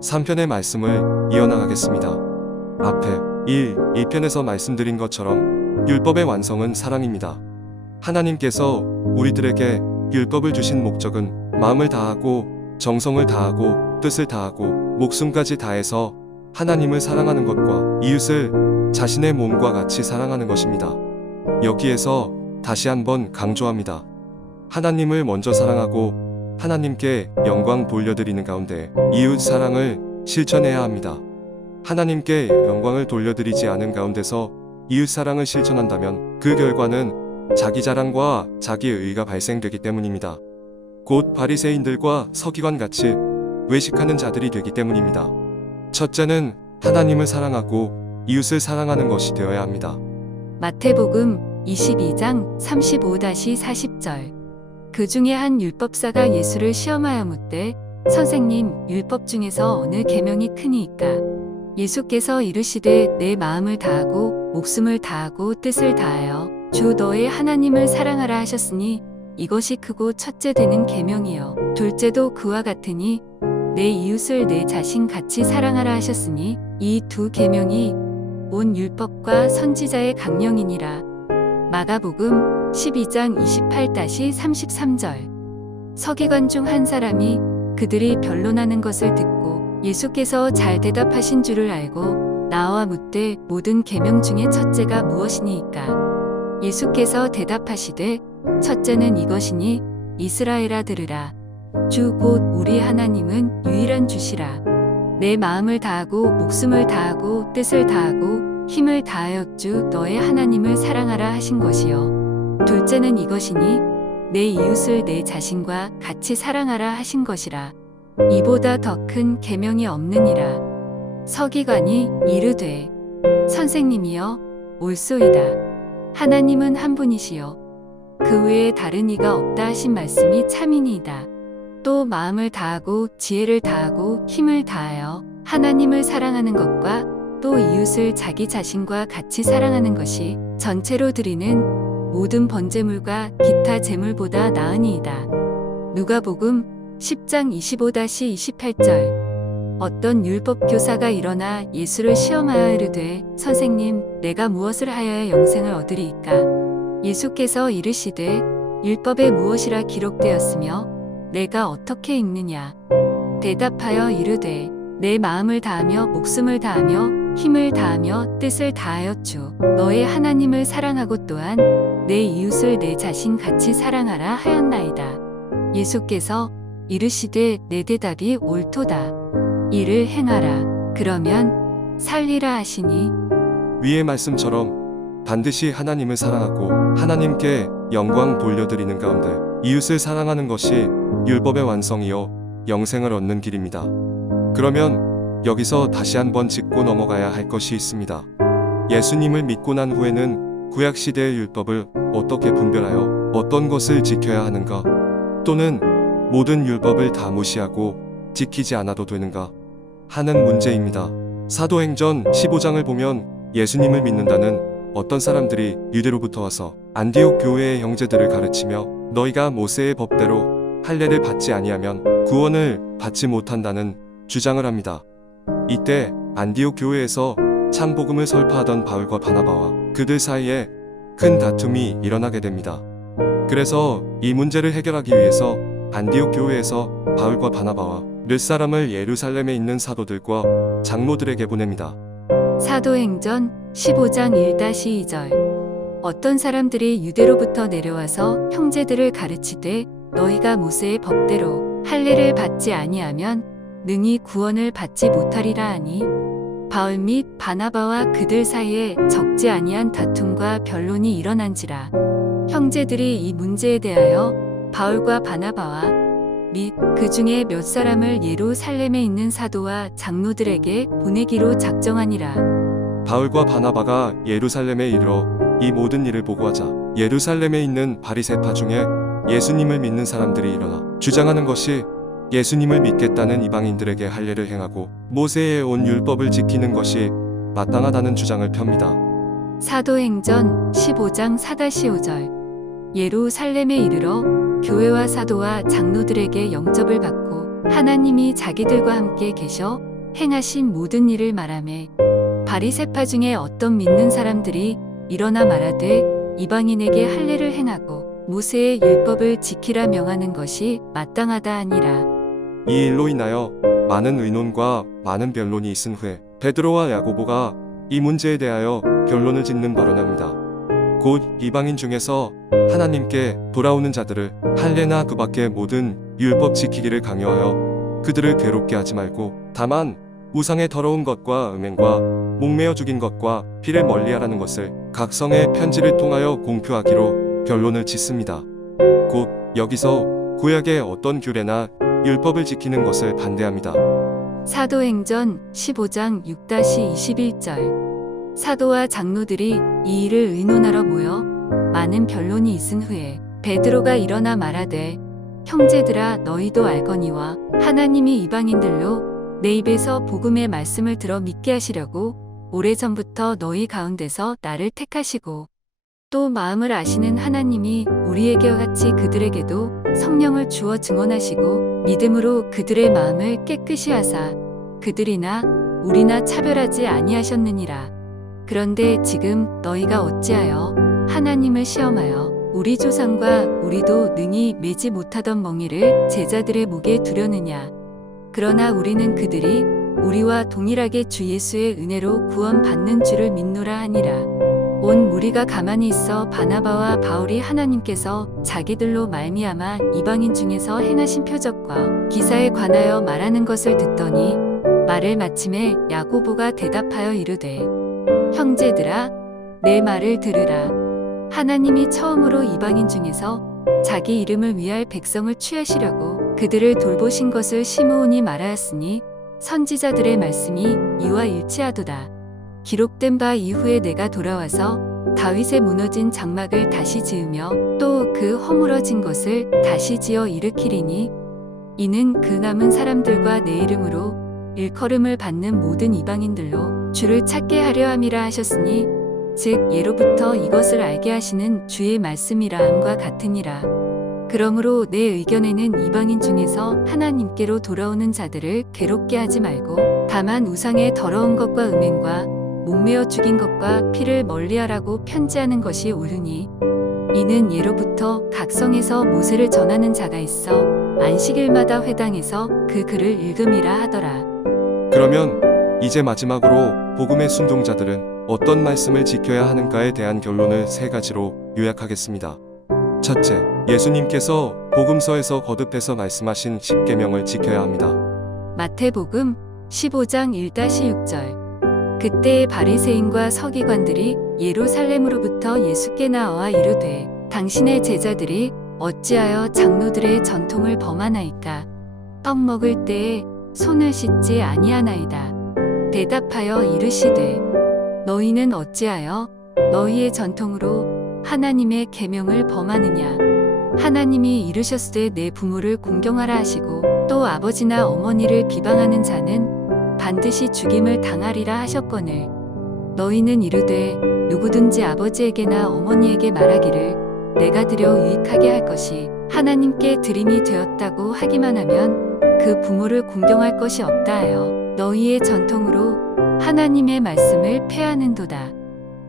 3편의 말씀을 이어나가겠습니다. 앞에 1편에서 말씀드린 것처럼 율법의 완성은 사랑입니다. 하나님께서 우리들에게 율법을 주신 목적은 마음을 다하고 정성을 다하고 뜻을 다하고 목숨까지 다해서 하나님을 사랑하는 것과 이웃을 자신의 몸과 같이 사랑하는 것입니다. 여기에서 다시 한번 강조합니다. 하나님을 먼저 사랑하고 하나님께 영광 돌려드리는 가운데 이웃 사랑을 실천해야 합니다. 하나님께 영광을 돌려드리지 않은 가운데서 이웃 사랑을 실천한다면 그 결과는 자기 자랑과 자기 의의가 발생되기 때문입니다. 곧 바리새인들과 서기관 같이 외식하는 자들이 되기 때문입니다. 첫째는 하나님을 사랑하고 이웃을 사랑하는 것이 되어야 합니다. 마태복음 22장 35-40절. 그 중에 한 율법사가 예수를 시험하여 묻되 선생님, 율법 중에서 어느 계명이 크니이까? 예수께서 이르시되 내 마음을 다하고 목숨을 다하고 뜻을 다하여 주 너의 하나님을 사랑하라 하셨으니 이것이 크고 첫째 되는 계명이요 둘째도 그와 같으니 내 이웃을 내 자신 같이 사랑하라 하셨으니 이 두 계명이 온 율법과 선지자의 강령이니라. 마가복음 12장 28-33절. 서기관 중 한 사람이 그들이 변론하는 것을 듣고 예수께서 잘 대답하신 줄을 알고 나와 묻되 모든 계명 중에 첫째가 무엇이니이까? 예수께서 대답하시되 첫째는 이것이니 이스라엘아 들으라. 주 곧 우리 하나님은 유일한 주시라. 내 마음을 다하고 목숨을 다하고 뜻을 다하고 힘을 다하여 주 너의 하나님을 사랑하라 하신 것이요 둘째는 이것이니 내 이웃을 내 자신과 같이 사랑하라 하신 것이라. 이보다 더 큰 계명이 없느니라. 서기관이 이르되 선생님이여 옳소이다. 하나님은 한 분이시요 그 외에 다른 이가 없다 하신 말씀이 참이니이다. 또 마음을 다하고 지혜를 다하고 힘을 다하여 하나님을 사랑하는 것과 또 이웃을 자기 자신과 같이 사랑하는 것이 전체로 드리는 모든 번제물과 기타 제물보다 나으니이다. 누가복음 10장 25-28절. 어떤 율법 교사가 일어나 예수를 시험하여 이르되 선생님, 내가 무엇을 하여야 영생을 얻으리이까? 예수께서 이르시되 율법에 무엇이라 기록되었으며 내가 어떻게 읽느냐? 대답하여 이르되 내 마음을 다하며 목숨을 다하며 힘을 다하며 뜻을 다하여 주 너의 하나님을 사랑하고 또한 내 이웃을 내 자신 같이 사랑하라 하였나이다. 예수께서 이르시되 내 대답이 옳도다. 이를 행하라. 그러면 살리라 하시니 위의 말씀처럼 반드시 하나님을 사랑하고 하나님께 영광 돌려드리는 가운데 이웃을 사랑하는 것이 율법의 완성이요 영생을 얻는 길입니다. 그러면 여기서 다시 한번 짚고 넘어가야 할 것이 있습니다. 예수님을 믿고 난 후에는 구약시대의 율법을 어떻게 분별하여 어떤 것을 지켜야 하는가? 또는 모든 율법을 다 무시하고 지키지 않아도 되는가? 하는 문제입니다. 사도행전 15장을 보면 예수님을 믿는다는 어떤 사람들이 유대로부터 와서 안디옥 교회의 형제들을 가르치며 너희가 모세의 법대로 할례를 받지 아니하면 구원을 받지 못한다는 주장을 합니다. 이때 안디옥 교회에서 참 복음을 설파하던 바울과 바나바와 그들 사이에 큰 다툼이 일어나게 됩니다. 그래서 이 문제를 해결하기 위해서 안디옥 교회에서 바울과 바나바와 몇 사람을 예루살렘에 있는 사도들과 장로들에게 보냅니다. 사도행전 15장 1-2절. 어떤 사람들이 유대로부터 내려와서 형제들을 가르치되 너희가 모세의 법대로 할례를 받지 아니하면 능히 구원을 받지 못하리라 하니 바울 및 바나바와 그들 사이에 적지 아니한 다툼과 변론이 일어난지라. 형제들이 이 문제에 대하여 바울과 바나바와 및 그 중에 몇 사람을 예루살렘에 있는 사도와 장로들에게 보내기로 작정하니라. 바울과 바나바가 예루살렘에 이르러 이 모든 일을 보고하자 예루살렘에 있는 바리새파 중에 예수님을 믿는 사람들이 일어나 주장하는 것이 예수님을 믿겠다는 이방인들에게 할례를 행하고 모세의 온 율법을 지키는 것이 마땅하다는 주장을 펴니다. 사도행전 15장 4-5절. 예루살렘에 이르러 교회와 사도와 장로들에게 영접을 받고 하나님이 자기들과 함께 계셔 행하신 모든 일을 말하매 바리새파 중에 어떤 믿는 사람들이 일어나 말하되 이방인에게 할례를 행하고 모세의 율법을 지키라 명하는 것이 마땅하다 하니라. 이 일로 인하여 많은 의논과 많은 변론이 있은 후에 베드로와 야고보가 이 문제에 대하여 결론을 짓는 발언합니다. 곧 이방인 중에서 하나님께 돌아오는 자들을 할례나 그 밖의 모든 율법 지키기를 강요하여 그들을 괴롭게 하지 말고 다만 우상의 더러운 것과 음행과 목매어 죽인 것과 피를 멀리하라는 것을 각성의 편지를 통하여 공표하기로 결론을 짓습니다. 곧 여기서 구약의 어떤 규례나 율법을 지키는 것을 반대합니다. 사도행전 15장 6-21절. 사도와 장로들이 이 일을 의논하러 모여 많은 변론이 있은 후에 베드로가 일어나 말하되 형제들아 너희도 알거니와 하나님이 이방인들로 내 입에서 복음의 말씀을 들어 믿게 하시려고 오래전부터 너희 가운데서 나를 택하시고 또 마음을 아시는 하나님이 우리에게와 같이 그들에게도 성령을 주어 증언하시고 믿음으로 그들의 마음을 깨끗이 하사 그들이나 우리나 차별하지 아니하셨느니라. 그런데 지금 너희가 어찌하여 하나님을 시험하여 우리 조상과 우리도 능히 매지 못하던 멍이를 제자들의 목에 두려느냐. 그러나 우리는 그들이 우리와 동일하게 주 예수의 은혜로 구원받는 줄을 믿노라 하니라. 온 무리가 가만히 있어 바나바와 바울이 하나님께서 자기들로 말미암아 이방인 중에서 행하신 표적과 기사에 관하여 말하는 것을 듣더니 말을 마침에 야고보가 대답하여 이르되 형제들아 내 말을 들으라. 하나님이 처음으로 이방인 중에서 자기 이름을 위할 백성을 취하시려고 그들을 돌보신 것을 시므온이 말하였으니 선지자들의 말씀이 이와 일치하도다. 기록된 바 이후에 내가 돌아와서 다윗의 무너진 장막을 다시 지으며 또 그 허물어진 것을 다시 지어 일으키리니 이는 그 남은 사람들과 내 이름으로 일컬음을 받는 모든 이방인들로 주를 찾게 하려 함이라 하셨으니 즉 예로부터 이것을 알게 하시는 주의 말씀이라 함과 같으니라. 그러므로 내 의견에는 이방인 중에서 하나님께로 돌아오는 자들을 괴롭게 하지 말고 다만 우상의 더러운 것과 음행과 목매어 죽인 것과 피를 멀리하라고 편지하는 것이 옳으니 이는 예로부터 각성에서 모세를 전하는 자가 있어 안식일마다 회당에서 그 글을 읽음이라 하더라. 그러면 이제 마지막으로 복음의 순종자들은 어떤 말씀을 지켜야 하는가에 대한 결론을 세 가지로 요약하겠습니다. 첫째, 예수님께서 복음서에서 거듭해서 말씀하신 10계명을 지켜야 합니다. 마태복음 15장 1-6절. 그때의 바리새인과 서기관들이 예루살렘으로부터 예수께 나와 이르되 당신의 제자들이 어찌하여 장로들의 전통을 범하나이까. 떡 먹을 때에 손을 씻지 아니하나이다. 대답하여 이르시되 너희는 어찌하여 너희의 전통으로 하나님의 계명을 범하느냐. 하나님이 이르셨으되 내 부모를 공경하라 하시고 또 아버지나 어머니를 비방하는 자는 반드시 죽임을 당하리라 하셨거늘 너희는 이르되 누구든지 아버지에게나 어머니에게 말하기를 내가 드려 유익하게 할 것이 하나님께 드림이 되었다고 하기만 하면 그 부모를 공경할 것이 없다 하여 너희의 전통으로 하나님의 말씀을 폐하는도다.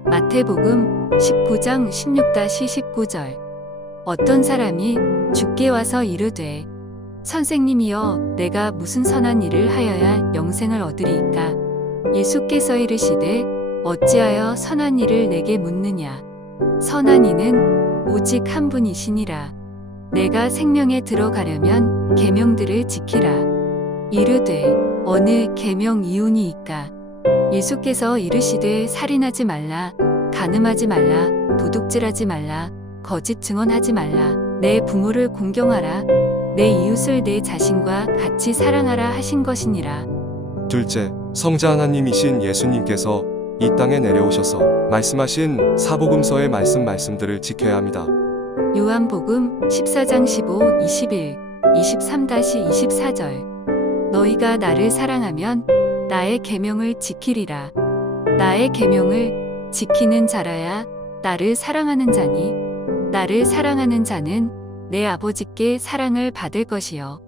마태복음 19장 16-19절. 어떤 사람이 주께 와서 이르되 선생님이여 내가 무슨 선한 일을 하여야 영생을 얻으리이까. 예수께서 이르시되 어찌하여 선한 일을 내게 묻느냐. 선한 이는 오직 한 분이시니라. 내가 생명에 들어가려면 계명들을 지키라. 이르되 어느 계명 이유니이까. 예수께서 이르시되 살인하지 말라, 간음하지 말라, 도둑질하지 말라, 거짓 증언하지 말라, 내 부모를 공경하라, 내 이웃을 내 자신과 같이 사랑하라 하신 것이니라. 둘째, 성자 하나님이신 예수님께서 이 땅에 내려오셔서 말씀하신 사복음서의 말씀들을 지켜야 합니다. 요한복음 14장 15, 21, 23-24절. 너희가 나를 사랑하면 나의 계명을 지키리라. 나의 계명을 지키는 자라야 나를 사랑하는 자니 나를 사랑하는 자는 내 아버지께 사랑을 받을 것이요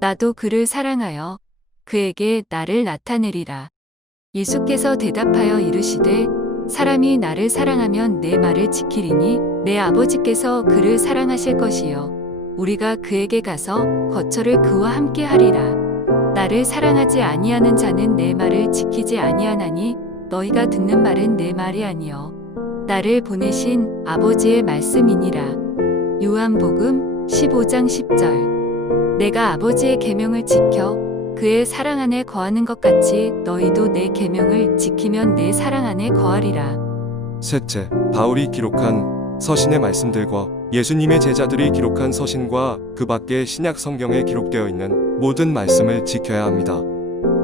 나도 그를 사랑하여 그에게 나를 나타내리라. 예수께서 대답하여 이르시되 사람이 나를 사랑하면 내 말을 지키리니 내 아버지께서 그를 사랑하실 것이요 우리가 그에게 가서 거처를 그와 함께 하리라. 나를 사랑하지 아니하는 자는 내 말을 지키지 아니하나니 너희가 듣는 말은 내 말이 아니요 나를 보내신 아버지의 말씀이니라. 요한복음 15장 10절. 내가 아버지의 계명을 지켜 그의 사랑 안에 거하는 것 같이 너희도 내 계명을 지키면 내 사랑 안에 거하리라. 셋째, 바울이 기록한 서신의 말씀들과 예수님의 제자들이 기록한 서신과 그 밖의 신약 성경에 기록되어 있는 모든 말씀을 지켜야 합니다.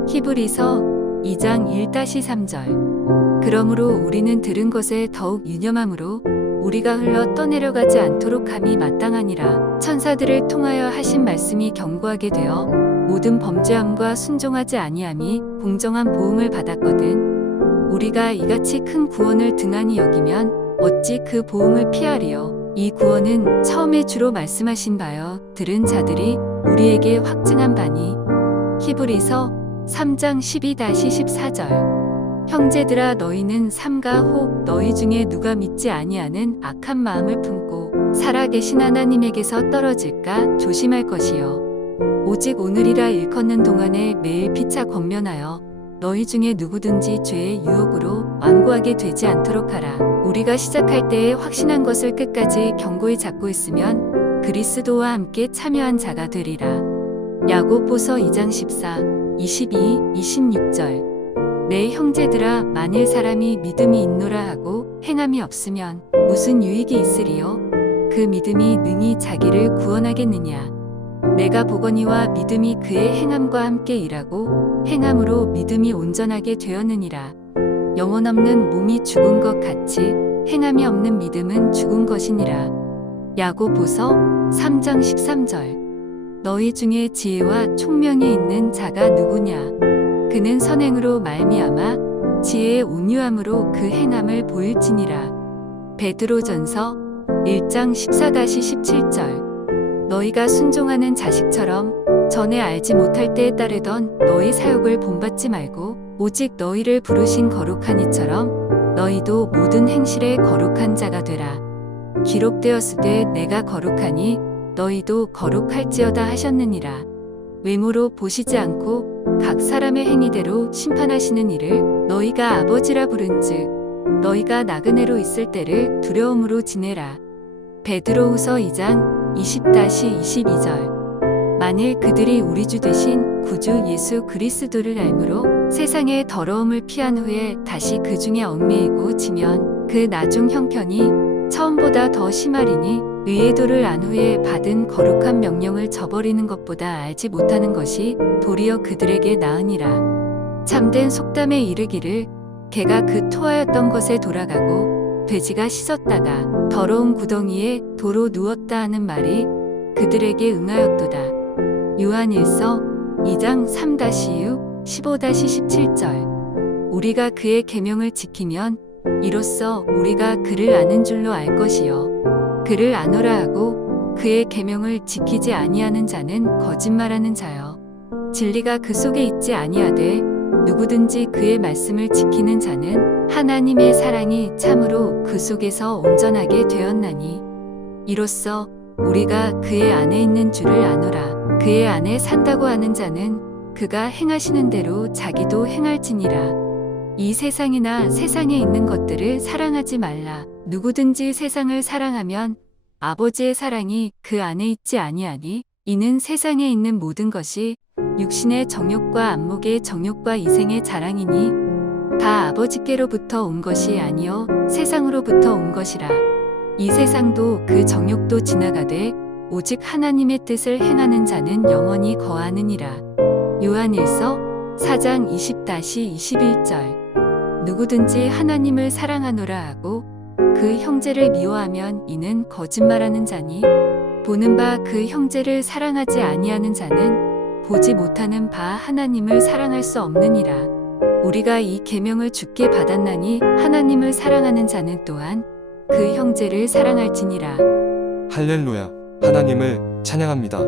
히브리서 2장 1-3절. 그러므로 우리는 들은 것에 더욱 유념함으로 우리가 흘러 떠내려가지 않도록 함이 마땅하니라. 천사들을 통하여 하신 말씀이 견고하게 되어 모든 범죄함과 순종하지 아니함이 공정한 보응을 받았거든. 우리가 이같이 큰 구원을 등한히 여기면 어찌 그 보응을 피하리요. 이 구원은 처음에 주로 말씀하신 바여 들은 자들이 우리에게 확증한 바니. 히브리서 3장 12-14절. 형제들아 너희는 삼가 혹 너희 중에 누가 믿지 아니하는 악한 마음을 품고 살아계신 하나님에게서 떨어질까 조심할 것이요. 오직 오늘이라 일컫는 동안에 매일 피차 권면하여 너희 중에 누구든지 죄의 유혹으로 완고하게 되지 않도록 하라. 우리가 시작할 때에 확신한 것을 끝까지 견고히 잡고 있으면 그리스도와 함께 참여한 자가 되리라. 야고보서 2장 14, 22, 26절. 내 형제들아 만일 사람이 믿음이 있노라 하고 행함이 없으면 무슨 유익이 있으리요? 그 믿음이 능히 자기를 구원하겠느냐? 내가 보거니와 믿음이 그의 행함과 함께 일하고 행함으로 믿음이 온전하게 되었느니라. 영혼 없는 몸이 죽은 것 같이 행함이 없는 믿음은 죽은 것이니라. 야고보서 3장 13절. 너희 중에 지혜와 총명이 있는 자가 누구냐? 그는 선행으로 말미암아 지혜의 온유함으로 그 행함을 보일지니라. 베드로전서 1장 14-17절. 너희가 순종하는 자식처럼 전에 알지 못할 때에 따르던 너희 사욕을 본받지 말고 오직 너희를 부르신 거룩한 이처럼 너희도 모든 행실에 거룩한 자가 되라. 기록되었으되 내가 거룩하니 너희도 거룩할지어다 하셨느니라. 외모로 보시지 않고 각 사람의 행위대로 심판하시는 이를 너희가 아버지라 부른즉 너희가 나그네로 있을 때를 두려움으로 지내라. 베드로후서 2장 20-22절. 만일 그들이 우리 주 되신 구주 예수 그리스도를 알므로 세상의 더러움을 피한 후에 다시 그 중에 얽매이고 지면 그 나중 형편이 처음보다 더 심하리니 의의 도를 안 후에 받은 거룩한 명령을 저버리는 것보다 알지 못하는 것이 도리어 그들에게 나으니라. 참된 속담에 이르기를 개가 그 토하였던 것에 돌아가고 돼지가 씻었다가 더러운 구덩이에 도로 누웠다 하는 말이 그들에게 응하였도다. 요한일서 2장 3-6, 15-17절. 우리가 그의 계명을 지키면 이로써 우리가 그를 아는 줄로 알 것이요 그를 아노라 하고 그의 계명을 지키지 아니하는 자는 거짓말하는 자요 진리가 그 속에 있지 아니하되 누구든지 그의 말씀을 지키는 자는 하나님의 사랑이 참으로 그 속에서 온전하게 되었나니 이로써 우리가 그의 안에 있는 줄을 아노라. 그의 안에 산다고 하는 자는 그가 행하시는 대로 자기도 행할지니라. 이 세상이나 세상에 있는 것들을 사랑하지 말라. 누구든지 세상을 사랑하면 아버지의 사랑이 그 안에 있지 아니하니 이는 세상에 있는 모든 것이 육신의 정욕과 안목의 정욕과 이생의 자랑이니 다 아버지께로부터 온 것이 아니요 세상으로부터 온 것이라. 이 세상도 그 정욕도 지나가되 오직 하나님의 뜻을 행하는 자는 영원히 거하느니라. 요한일서 4장 20-21절. 누구든지 하나님을 사랑하노라 하고 그 형제를 미워하면 이는 거짓말하는 자니 보는 바 그 형제를 사랑하지 아니하는 자는 보지 못하는 바 하나님을 사랑할 수 없느니라. 우리가 이 계명을 주께 받았나니 하나님을 사랑하는 자는 또한 그 형제를 사랑할지니라. 할렐루야. 하나님을 찬양합니다.